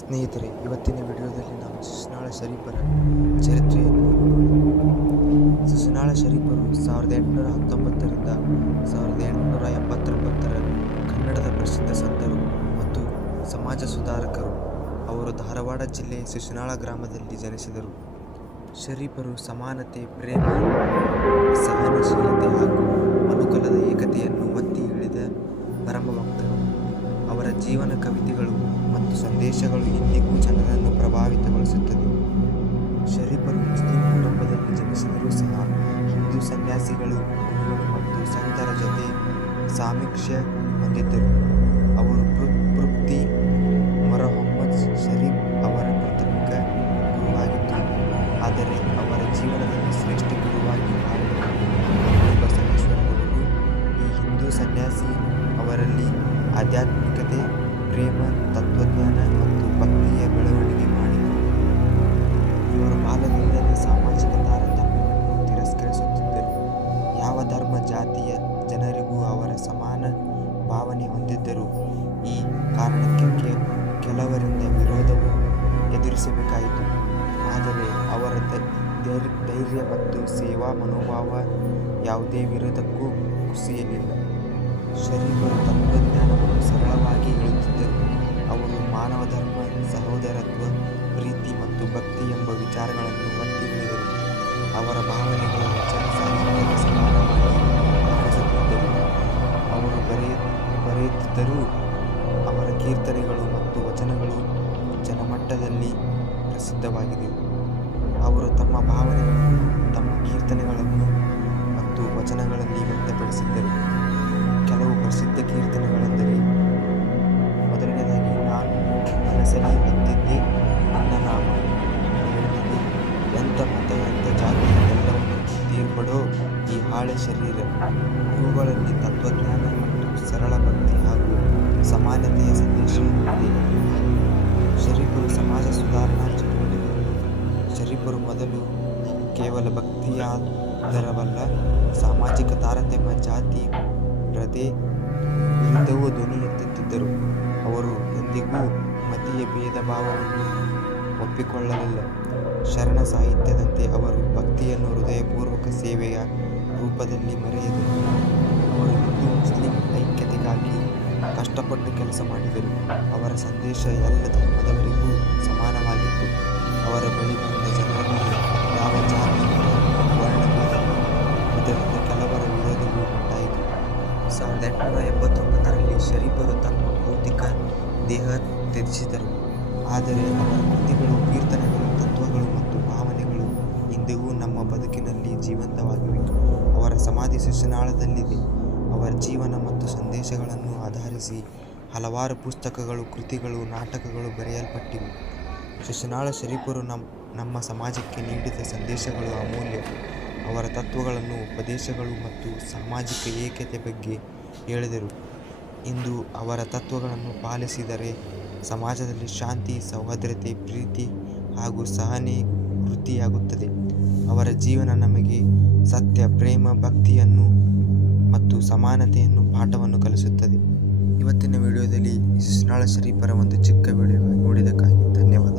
ಸ್ನೇಹಿತರೆ, ಇವತ್ತಿನ ವಿಡಿಯೋದಲ್ಲಿ ನಾವು ಶಿಶುನಾಳ ಶರೀಫರ ಚರಿತ್ರೆಯನ್ನು ಶಿಶುನಾಳ ಶರೀಫರು 1819ರಿಂದ 1889 ಕನ್ನಡದ ಪ್ರಸಿದ್ಧ ಸಂತರು ಮತ್ತು ಸಮಾಜ ಸುಧಾರಕರು. ಅವರು ಧಾರವಾಡ ಜಿಲ್ಲೆಯ ಶಿಶುನಾಳ ಗ್ರಾಮದಲ್ಲಿ ಜನಿಸಿದರು. ಶರೀಫರು ಸಮಾನತೆ, ಪ್ರೇಮ, ಸಹನಶೀಲತೆ ಹಾಗೂ ಮನುಕುಲದ ಏಕತೆಯನ್ನು ಒತ್ತಿ ಹೇಳಿದ ಪರಮ ಭಕ್ತರು. ಅವರ ಜೀವನ, ಕವಿತೆಗಳು ಮತ್ತು ಸಂದೇಶಗಳು ಇಂದಿಗೂ ಜನರನ್ನು ಪ್ರಭಾವಿತಗೊಳಿಸುತ್ತದೆ. ಶರೀಫರು ಮುಸ್ಲಿಂ ಕುಟುಂಬದಲ್ಲಿ ಜನಿಸಿದರೂ ಸಹ ಹಿಂದೂ ಸನ್ಯಾಸಿಗಳು, ಗುರುಗಳು ಮತ್ತು ಸಂತರ ಜೊತೆ ಸಾಮೀಪ್ಯ ಹೊಂದಿದ್ದರು. ಅವರು ಮುಫ್ತಿ ಮೊಹಮ್ಮದ್ ಶರೀಫ್ ಅವರ ಪ್ರಾಥಮಿಕ ಗುರುವಾಗಿದ್ದು, ಆದರೆ ಅವರ ಜೀವನದಲ್ಲಿ ಶ್ರೇಷ್ಠ ಗುರುವಾಗಿ ಮಾಡಿದವರು ಬಸವೇಶ್ವರರು. ಈ ಹಿಂದೂ ಸನ್ಯಾಸಿ ಅವರಲ್ಲಿ ಆಧ್ಯಾತ್ಮಿಕತೆ, ಪ್ರೇಮ, ತತ್ವಜ್ಞಾನ ಮತ್ತು ಭಕ್ತಿಯ ಬೆಳವಣಿಗೆ ಮಾಡಿದರು. ಇವರು ಬಾಲ್ಯದಿಂದಲೇ ಸಾಮಾಜಿಕ ತಾರತಮ್ಯವನ್ನು ತಿರಸ್ಕರಿಸುತ್ತಿದ್ದರು. ಯಾವ ಧರ್ಮ, ಜಾತಿಯ ಜನರಿಗೂ ಅವರ ಸಮಾನ ಭಾವನೆ ಹೊಂದಿದ್ದರು. ಈ ಕಾರಣಕ್ಕೆ ಕೆಲವರಿಂದ ವಿರೋಧವನ್ನು ಎದುರಿಸಬೇಕಾಯಿತು. ಆದರೆ ಅವರ ಧೈರ್ಯ ಮತ್ತು ಸೇವಾ ಮನೋಭಾವ ಯಾವುದೇ ವಿರೋಧಕ್ಕೂ ಕುಸಿಯಲಿಲ್ಲ. ಶರೀಫರು ತತ್ವಜ್ಞಾನವನ್ನು ಸರಳವಾಗಿ ಹೇಳುತ್ತಿದ್ದರು. ಅವರು ಮಾನವ ಧರ್ಮ, ಸಹೋದರತ್ವ, ಪ್ರೀತಿ ಮತ್ತು ಭಕ್ತಿ ಎಂಬ ವಿಚಾರಗಳನ್ನು ಒತ್ತಿ ಹೇಳಿದರು. ಅವರ ಭಾವನೆಗಳು ವಚನ ಸಾಹಿತ್ಯದ ಸಮಾನವಾಗಿ ಕಾಣಿಸುತ್ತಿದ್ದರು. ಅವರು ಬರೆಯುತ್ತಿದ್ದರೂ ಅವರ ಕೀರ್ತನೆಗಳು ಮತ್ತು ವಚನಗಳು ಜನಮಟ್ಟದಲ್ಲಿ ಪ್ರಸಿದ್ಧವಾಗಿದ್ದವು. ಅವರು ತಮ್ಮ ಭಾವನೆಗಳನ್ನು ತಮ್ಮ ಕೀರ್ತನೆಗಳನ್ನು ಮತ್ತು ವಚನಗಳಲ್ಲಿ ವ್ಯಕ್ತಪಡಿಸಿದ್ದರು. ಕೆಲವು ಪ್ರಸಿದ್ಧ ಕೀರ್ತನೆಗಳೆಂದರೆ, ಮೊದಲನೇದಾಗಿ, ನಾನು ಮನಸ್ಸಲ್ಲಿ ಹೊತ್ತಿದ್ದೆ ನಿನ್ನ ನಾಮ ಹೇಳುತ್ತದೆ, ಎಂಥ ಮತ ಎಂಥ ಜಾತಿ ಎಲ್ಲವನ್ನು ತೀರ್ಪಡೋ ಈ ಹಾಳೆ ಶರೀರ. ಇವುಗಳಲ್ಲಿ ತತ್ವಜ್ಞಾನ ಮತ್ತು ಸರಳ ಭಕ್ತಿ ಹಾಗೂ ಸಮಾನತೆಯ ಸಂದೇಶ ಇದೆ. ಶರೀಫರು ಸಮಾಜ ಸುಧಾರಣಾ ಚಟುವಟಿಕೆಗಳು. ಶರೀಫರು ಮೊದಲು ಕೇವಲ ಭಕ್ತಿಯಾದರವಲ್ಲ, ಸಾಮಾಜಿಕ ತಾರತಮ್ಯ, ಜಾತಿ ಪ್ರಥೆ ವಿರುದ್ಧವೂ ಧ್ವನಿ ಎತ್ತುತ್ತಿದ್ದರು. ಅವರು ಎಂದಿಗೂ ಮತೀಯ ಭೇದ ಭಾವವನ್ನು ಒಪ್ಪಿಕೊಳ್ಳಲಿಲ್ಲ. ಶರಣ ಸಾಹಿತ್ಯದಂತೆ ಅವರು ಭಕ್ತಿಯನ್ನು ಹೃದಯಪೂರ್ವಕ ಸೇವೆಯ ರೂಪದಲ್ಲಿ ಮೆರೆದರು. ಅವರು ಹಿಂದೂ ಮುಸ್ಲಿಂ ಐಕ್ಯತೆಗಾಗಿ ಕಷ್ಟಪಟ್ಟು ಕೆಲಸ ಮಾಡಿದರು. ಅವರ ಸಂದೇಶ ಎಲ್ಲ ಧರ್ಮದವರಿಗೂ ಸಮಾನವಾಗಿತ್ತು. ಅವರ ಬಳಿ ಬಂದ ಜನರಲ್ಲಿ ಯಾವ ಜಾತಿ, ವರ್ಣಭೇದ, ಇದರಿಂದ ಕೆಲವರ ವಿರೋಧವೂ ಉಂಟಾಯಿತು. 1889ರಲ್ಲಿ ಶರೀಫರು ತಮ್ಮ ಭೌತಿಕ ದೇಹ ತ್ಯಜಿಸಿದರು. ಆದರೆ ಅವರ ಕೃತಿಗಳು, ಕೀರ್ತನೆಗಳು, ತತ್ವಗಳು ಮತ್ತು ಭಾವನೆಗಳು ಇಂದಿಗೂ ನಮ್ಮ ಬದುಕಿನಲ್ಲಿ ಜೀವಂತವಾಗಿವೆ. ಅವರ ಸಮಾಧಿ ಶಿಶುನಾಳದಲ್ಲಿದೆ. ಅವರ ಜೀವನ ಮತ್ತು ಸಂದೇಶಗಳನ್ನು ಆಧರಿಸಿ ಹಲವಾರು ಪುಸ್ತಕಗಳು, ಕೃತಿಗಳು, ನಾಟಕಗಳು ಬರೆಯಲ್ಪಟ್ಟಿವೆ. ಶಿಶುನಾಳ ಶರೀಫರು ನಮ್ಮ ಸಮಾಜಕ್ಕೆ ನೀಡಿದ ಸಂದೇಶಗಳು ಅಮೂಲ್ಯ. ಅವರ ತತ್ವಗಳನ್ನು, ಉಪದೇಶಗಳು ಮತ್ತು ಸಾಮಾಜಿಕ ಏಕತೆ ಬಗ್ಗೆ ಹೇಳಿದರು. ಇಂದು ಅವರ ತತ್ವಗಳನ್ನು ಪಾಲಿಸಿದರೆ ಸಮಾಜದಲ್ಲಿ ಶಾಂತಿ, ಸೌಹಾರ್ದತೆ, ಪ್ರೀತಿ ಹಾಗೂ ಸಹನೆ ವೃದ್ಧಿಯಾಗುತ್ತದೆ. ಅವರ ಜೀವನ ನಮಗೆ ಸತ್ಯ, ಪ್ರೇಮ, ಭಕ್ತಿಯನ್ನು ಮತ್ತು ಸಮಾನತೆಯನ್ನು ಪಾಠವನ್ನು ಕಲಿಸುತ್ತದೆ. ಇವತ್ತಿನ ವಿಡಿಯೋದಲ್ಲಿ ಶಿಶುನಾಳ ಶರೀಫರ ಒಂದು ಚಿಕ್ಕ ವಿಡಿಯೋ ನೋಡಿದ್ದಕ್ಕಾಗಿ ಧನ್ಯವಾದ.